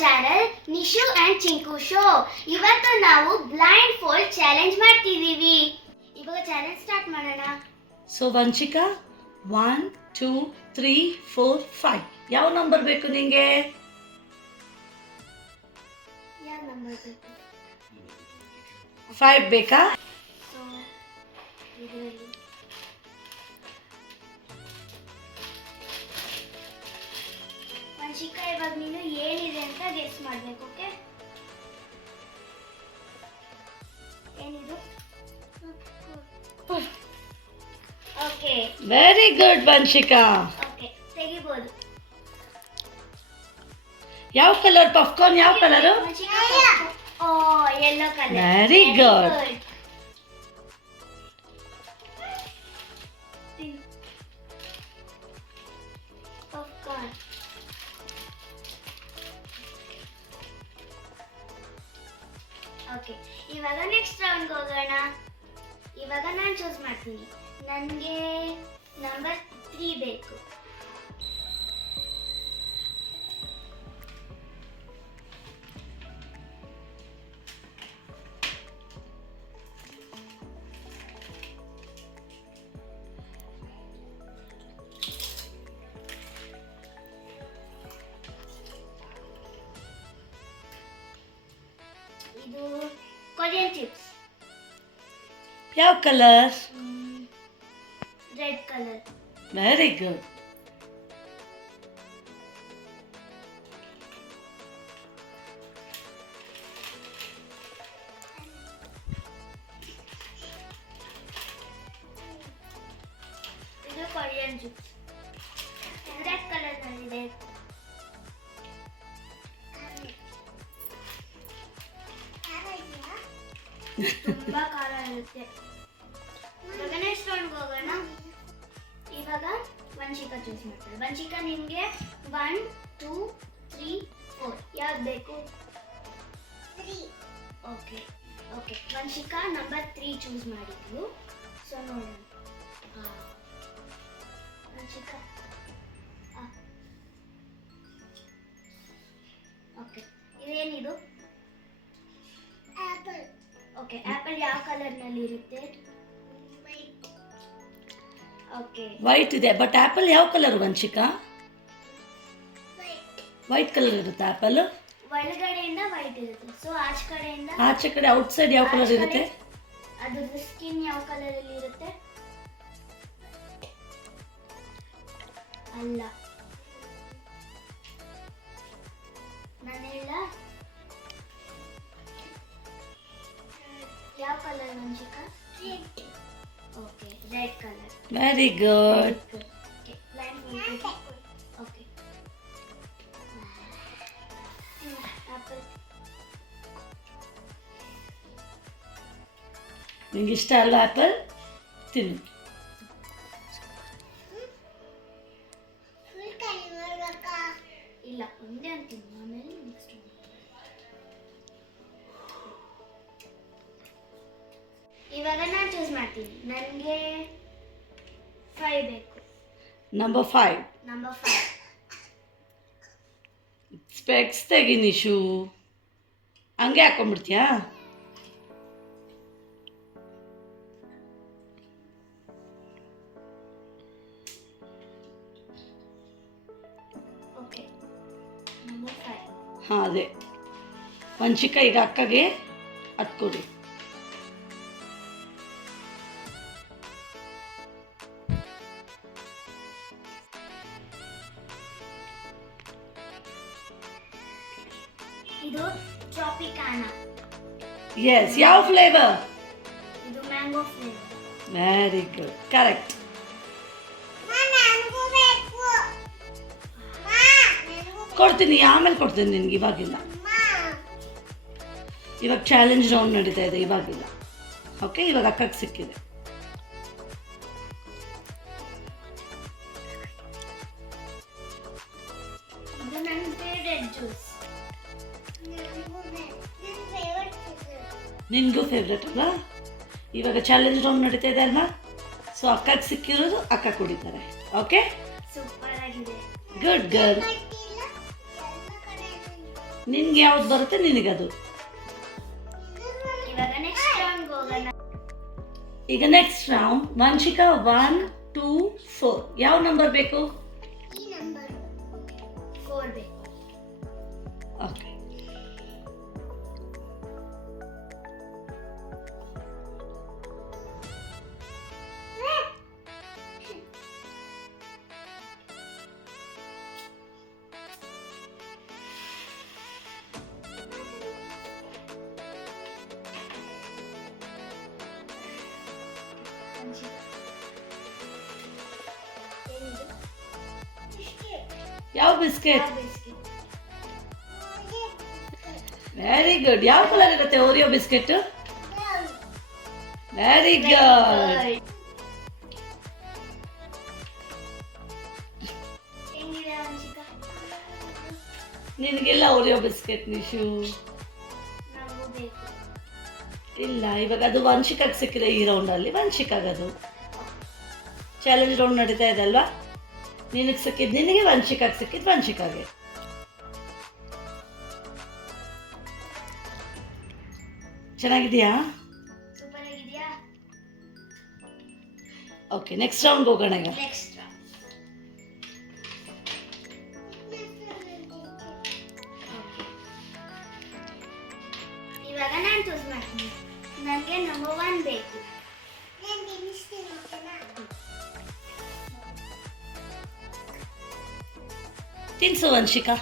Channel Nishu and Chinku show. ಇವತ್ತು ನಾವು blindfold challenge ಮಾಡ್ತಿದೀವಿ. ಇವಾಗ ಚಾಲೆಂಜ್ ಸ್ಟಾರ್ಟ್ ಮಾಡೋಣ. ಸೊ ವಂಚಿಕಾ 1 2 3 4 5 ಯಾವ ನಂಬರ್ ಬೇಕು ನಿಂಗೆ? ಯಾವ ನಂಬರ್ ಬೇಕು? 5 ಬೇಕಾ? ಸೊ ಇದರಲ್ಲಿ ವಂಚಿಕಾ ಇವಾಗ ನೀನು ಏನಿದೆ ಅಂತ ಗೆಸ್ ಮಾಡಬೇಕು. ಓಕೆ, ಏನಿದು? Okay, very good Vanchika. Okay, ತೆಗಿಬಹುದು. ಯಾವ ಕಲರ್ ಪಾಪ್ಕಾರ್ನ್? ಯಾವ colour? Oh, yellow colour. Very good. Popcorn. Okay, ಇವಾಗ ನೆಕ್ಸ್ಟ್ ರೌಂಡ್ಗೆ ಹೋಗೋಣ. ಇವಾಗ ನಾನು ಚೂಸ್ ಮಾಡ್ತೀನಿ. ನನಗೆ ನಂಬರ್ 3 ಬೇಕು. ಇದು ಕೊರಿಯನ್ ಚಿಪ್ಸ್. ಯಾವ colour? Red colour. Very good. ಇದು ಕೊರಿಯನ್ ಚಿಪ್ಸ್. ರೆಡ್ ಕಲರ್ ನಲ್ಲಿದೆ. ತುಂಬಾ ಖಾರ ಇರುತ್ತೆ. ಇವಾಗ ನೆಕ್ಸ್ಟ್ ರೌಂಡ್ಗೆ ಹೋಗೋಣ. ಇವಾಗ ವಂಚಿಕಾ ಚೂಸ್ ಮಾಡ್ತಾರೆ. ವಂಚಿಕಾ, ನಿಮಗೆ 1 2 3 4 ಯಾವ್ದು ಬೇಕು? 3. Okay, okay, Vanchika number 3 choose ಮಾಡಿದ್ಲು. ಸೊ ನೋಡೋಣ. ವಂಚಿಕಾ, ಓಕೆ, ಇದೇನಿದು? ಆಪಲ್. ಓಕೆ, ಆಪಲ್ ಯಾವ ಕಲರ್ನಲ್ಲಿ ಇರುತ್ತೆ? ಓಕೆ, ವೈಟ್ ಇದೆ. ಬಟ್ ಆಪಲ್ ಯಾವ ಕಲರ್ ವಂಚಿಕಾ? ವೈಟ್ ಕಲರ್ ಇರುತ್ತೆ ಆಪಲ್. ಒಳಗಡೆಯಿಂದ ವೈಟ್ ಇರುತ್ತೆ. ಸೊ ಆಚೆ ಕಡೆ ಔಟ್ ಸೈಡ್ ಯಾವ ಕಲರ್ ಇರುತ್ತೆ? ಅದ್ರದ್ದು ಸ್ಕಿನ್ ಯಾವ ಕಲರ್ ಅಲ್ಲಿ ಇರುತ್ತೆ? ಅಲ್ಲ, ನಾನು ಹೇಳ ಯಾವ colour Vanchika? Okay, red colour. Very good. Okay, blindfold. Okay, apple. ನಿಂಗೆ ಇಷ್ಟ ಅಲ್ಲ ಆಪಲ್? ತಿನ್ನು. ಇಲ್ಲ, ಒಂದೇ ಅಂತೀನಿ. ಆಮೇಲೆ ನೆಕ್ಸ್ಟ್ ಇವಾಗ ನಾನು ಚೂಸ್ ಮಾಡ್ತೀನಿ. ನನಗೆ 5 ಬೇಕು. ನಂಬರ್ 5. ನಂಬರ್ 5. ಸ್ಪೆಕ್ಸ್ ತೆಗಿ ನಿಶು. ಹಂಗೆ ಹಾಕೊಂಡ್ಬಿಡ್ತೀಯಾ? Okay, number 5. ಹಾಂ, ಅದೇ ವಂಚಿಕಾ ಈಗ ಅಕ್ಕಗೆ ಅದು ಕೊಡಿ. ಇದು ಟ್ರಾಪಿಕಾನಾ. ಎಸ್, ಯಾವ ಫ್ಲೇವರ್? ಇದು mango flavour. Very good, correct. ಕೊಡ್ತೀನಿ, ಆಮೇಲೆ ಕೊಡ್ತೀನಿ ನಿನ್ಗೆ, ಇವಾಗಿಲ್ಲ. ಇವಾಗ ಚಾಲೆಂಜ್ ರೌಂಡ್ ನಡೀತಾ ಇದೆ, ಇವಾಗಿಲ್ಲ. ಓಕೆ, ಇವಾಗ ಅಕ್ಕಗೆ ಸಿಕ್ಕಿದೆ. ಇದು ನನ್ನ ಫೇವರೇಟ್ ಜ್ಯೂಸ್. ನಿನಗೂ ಫೇವ್ರೆಟ್ ಅಲ್ಲ? ಇವಾಗ ಚಾಲೆಂಜ್ ರೌಂಡ್ ನಡೀತಾ ಇದೆ ಅಲ್ವಾ? ಸೊ ಅಕ್ಕಗೆ ಸಿಕ್ಕಿರೋದು ಅಕ್ಕ ಕುಡಿತಾರೆ. ಓಕೆ, ಸೂಪರ್ ಆಗಿದೆ. Good girl. ನಿನ್ಗೆ ಯಾವ್ದು ಬರುತ್ತೆ ನಿನಗದು. ಇವಾಗ ನೆಕ್ಸ್ಟ್ ರೌಂಡ್ ಹೋಗೋಣ. ಈಗ ನೆಕ್ಸ್ಟ್ ರೌಂಡ್. ವಂಶಿಕಾ 1, 2, 4 ಯಾವ ನಂಬರ್ ಬೇಕು? ಈ ನಂಬರ್ 4 ಬೇಕು. ಓಕೆ. ಯಾವ ಬಿಸ್ಕೆಟ್? Very good. ಯಾವ ಕಲರ್ ಇರುತ್ತೆ ಓರಿಯೋ ಬಿಸ್ಕೆಟ್? Very good. ನಿನಗೆಲ್ಲ ಓರಿಯೋ ಬಿಸ್ಕೆಟ್ ನಿಶು? ಇಲ್ಲ, ಇವಾಗ ಅದು ವಂಶಿಕಾಗೆ ಸಿಕ್ಕಿದೆ ಈ ರೌಂಡಲ್ಲಿ. ವಂಶಿಕಾಗದು ಚಾಲೆಂಜ್ ರೌಂಡ್ ನಡೀತಾ ಇದೆ ಅಲ್ವಾ? ನಿನಗೆ ಸಿಕ್ಕಿದ್ದು ನಿನಗೆ, ವಂಶಿಕಾಗೆ ಸಿಕ್ಕಿದ್ದು ವಂಶಿಕಾಗೆ. ಚೆನ್ನಾಗಿದೆಯಾ? ಸೂಪರ್ ಆಗಿದೆಯಾ? ಓಕೆ, ನೆಕ್ಸ್ಟ್ ರೌಂಡ್ ಹೋಗೋಣ ಈಗ. ನೆಕ್ಸ್ಟ್ ಇವಾಗ ನಾನು ಚೂಸ್ ಮಾಡ್ತೀನಿ. ನನಗೆ ನಂಬರ್ 1 ಬೇಕು. ತಿನ್ಸು ವಂಶಿಕಾ.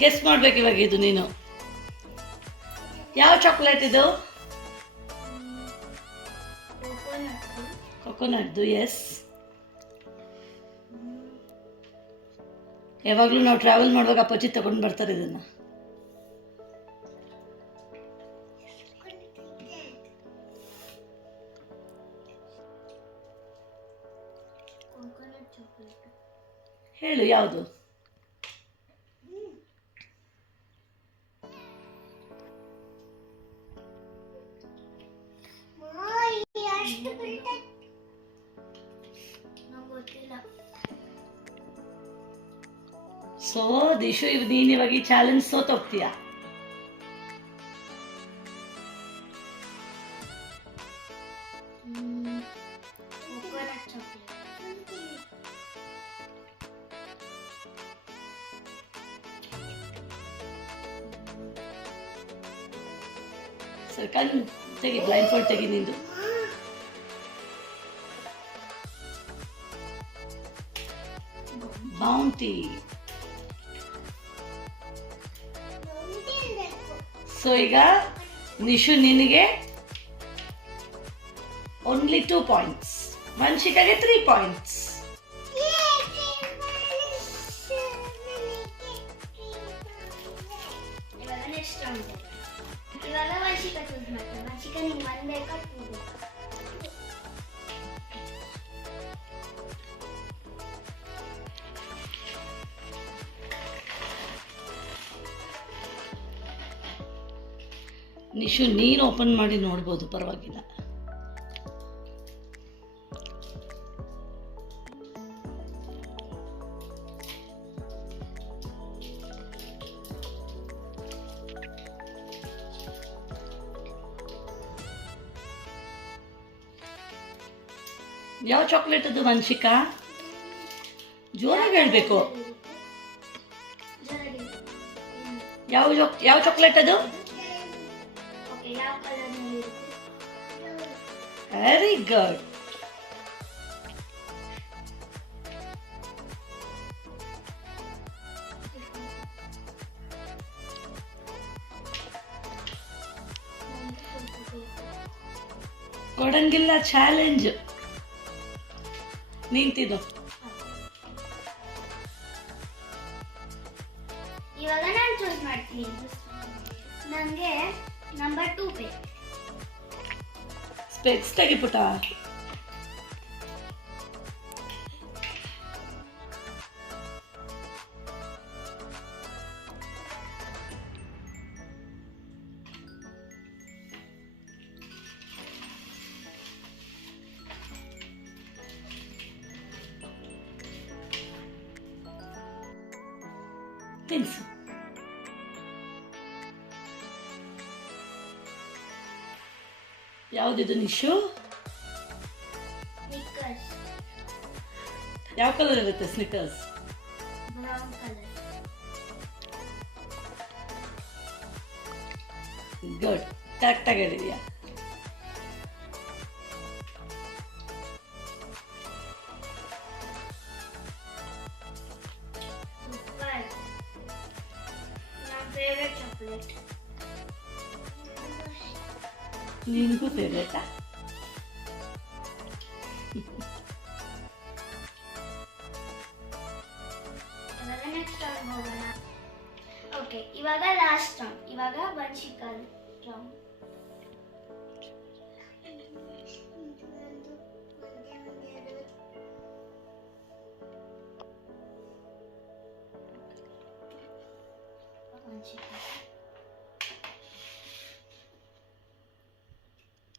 ಗೆಸ್ ಮಾಡ್ಬೇಕು ಇವಾಗ ಇದು ನೀನು. ಯಾವ ಚಾಕ್ಲೇಟ್ ಇದು? ಕೊಕೊನಟ್ದು. ಎಸ್, ಯಾವಾಗಲೂ ನಾವು ಟ್ರಾವೆಲ್ ಮಾಡುವಾಗ ಅಪ್ಪಾಜಿ ತಗೊಂಡು ಬರ್ತಾರೆ ಇದನ್ನ. ಹೇಳು ಯಾವುದು? ಸೊ ದಿಶು, ನೀನು ಇವಾಗ ಈ ಚಾಲೆಂಜ್ ಸೋತೋಗ್ತೀಯ. ಸರ್ ಕಣ್ಣು ತೆಗಿ, ಬ್ಲೈಂಡ್ ಫೋಲ್ಡ್ ತೆಗಿ ನಿಂದು. ಬೌಂಟಿ. ಸೊ ಈಗ ನಿಶು ನಿನಗೆ ಓನ್ಲಿ 2 ಪಾಯಿಂಟ್ಸ್, ವಂಶಿಕಾಗೆ 3 ಪಾಯಿಂಟ್ಸ್. ಇವಾಗ ನೆಕ್ಸ್ಟ್ ರೌಂಡ್. ಇವಾಗ ವಂಶಿಕಾ ಚೂಸ್ ಮಾಡ್ತಾರೆ. ವಂಶಿಕಾ ನಿಮ್ಗೆ 1 ಬೇಕಾ 2 ಬೇಕಾ? ನಿಶು ನೀನು ಓಪನ್ ಮಾಡಿ ನೋಡ್ಬೋದು, ಪರವಾಗಿಲ್ಲ. ಯಾವ ಚಾಕ್ಲೇಟ್ ಅದು ವಂಶಿಕಾ? ಜೋರಾಗಿ ಹೇಳ್ಬೇಕು. ಯಾವ ಚಾಕ್ಲೇಟ್ ಅದು? Very good. ಕೊಡಂಗಿಲ್ಲ ಚಾಲೆಂಜ್. ನಿಂತಿದ್ದು ಇವಾಗ ನಾನು ಚೂಸ್ ಮಾಡ್ತೀನಿ. ನನಗೆ ನಂಬರ್ 2 ಬೇಕು. ಸ್ಪೆಕ್ಸ್ ತೆಗಿ ಪುಟ. ತಿನ್ಸು. ಯಾವುದಿದು ನಿಶು? ಸ್ನಿಕರ್ಸ್. ಯಾವ ಕಲರ್ ಇರುತ್ತೆ ಸ್ನಿಕರ್ಸ್? Brown colour. ಗುಡ್, ಕರೆಕ್ಟಾಗಿ ಹೇಳಿದ್ಯಾ. ಸೂಪರ್. ನನ್ನ ಫೇವರೇಟ್ ಚಾಕ್ಲೇಟ್. ನಿನಗೂ ಫೇವ್ರೇಟಾ? ಇವಾಗ ನೆಕ್ಸ್ಟ್ ರೌಂಡ್ ಹೋಗೋಣ. ಓಕೆ, ಇವಾಗ ಲಾಸ್ಟ್ ರೌಂಡ್. ಇವಾಗ ಬನ್ಶಿಕಾ ರೌಂಡ್. ವಂಶಿಕಾ.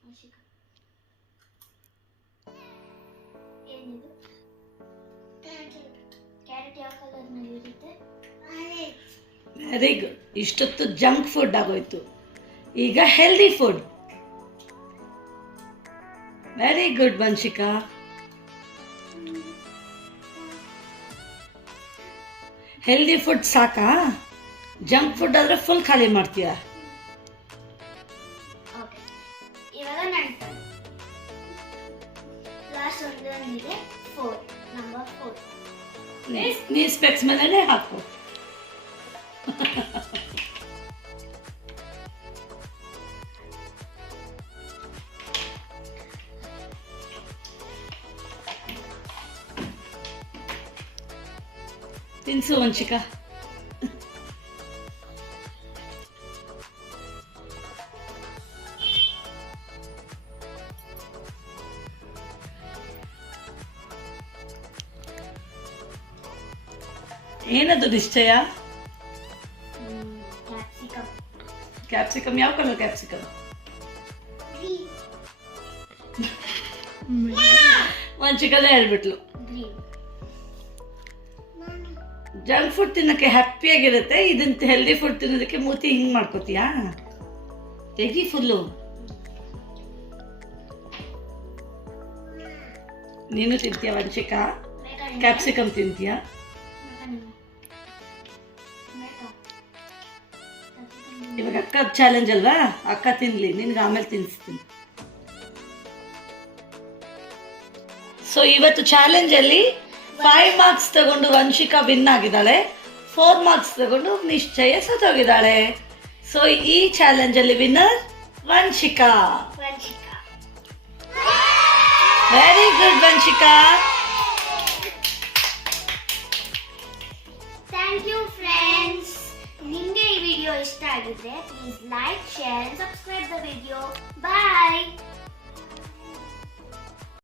ವಂಶಿಕಾ. ಏನಿದು? ಕ್ಯಾರೆಟ್ ಯಾವ ಕಲರ್ನಲ್ಲಿ ಇರುತ್ತೆ? Very good. ಇಷ್ಟೊತ್ತು ಜಂಕ್ ಫುಡ್ ಆಗೋಯ್ತು, ಈಗ healthy food. Very good Vanshika. Healthy food ಸಾಕಾ? ಜಂಕ್ ಫುಡ್ ಆದ್ರೆ ಫುಲ್ ಖಾಲಿ ಮಾಡ್ತೀಯಾ? ಓಕೆ, ಇವಾಗ ನನ್ನ ಟರ್ನ್. Last ಒಂದೊಂದಿದೆ 4, number 4. ನೀ ಸ್ಪೆಕ್ಸ್ ಮೇಲೆನೆ ಹಾಕು. ತಿನ್ಸು ವಂಶಿಕಾ. ಏನದು ನಿಶ್ಚಯ? ಕ್ಯಾಪ್ಸಿಕಮ್. ಕ್ಯಾಪ್ಸಿಕಮ್ ಯಾವ ಕಲರ್ ಕ್ಯಾಪ್ಸಿಕಮ್? ವಂಶಿಕನೇ ಹೇಳ್ಬಿಟ್ಲು. ಗ್ರೀನ್. ಜಂಕ್ ಫುಡ್ ತಿನ್ನಕ್ಕೆ ಹ್ಯಾಪಿಯಾಗಿರುತ್ತೆ, ಇದನ್ನ ಹೆಲ್ದಿ ಫುಡ್ ತಿನ್ನೋದಕ್ಕೆ ಮೂತಿ ಹಿಂಗ್ ಮಾಡ್ಕೋತೀಯಾ? ತೆಗಿ ಫುಲ್ಲು. ನೀನು ತಿಂತೀಯ ವಂಶಿಕಾ? ಕ್ಯಾಪ್ಸಿಕಮ್ ತಿಂತೀಯಾ? ಇವಾಗ ಅಕ್ಕ ಚಾಲೆಂಜ್ ಅಲ್ವಾ, ಅಕ್ಕ ತಿನ್ಲಿ, ನಿನ್ಗೆ ಆಮೇಲೆ ತಿನ್ನಿಸ್ತೀನಿ. ಸೊ ಇವತ್ತು ಚಾಲೆಂಜ್ ಅಲ್ಲಿ 5 ಮಾರ್ಕ್ಸ್ ತಗೊಂಡು ವಂಶಿಕಾ ವಿನ್ ಆಗಿದ್ದಾಳೆ, 4 ಮಾರ್ಕ್ಸ್ ತಗೊಂಡು ನಿಶ್ಚಯ ಸತ್ತೋಗಿದ್ದಾಳೆ. ಸೊ ಈ ಚಾಲೆಂಜ್ ಅಲ್ಲಿ winner Vanshika. Very good Vanshika. Thank you friends. ನಿಮಗೆ ಈ ವಿಡಿಯೋ ಇಷ್ಟ ಆಗಿದ್ರೆ please like, share and subscribe the video. Bye.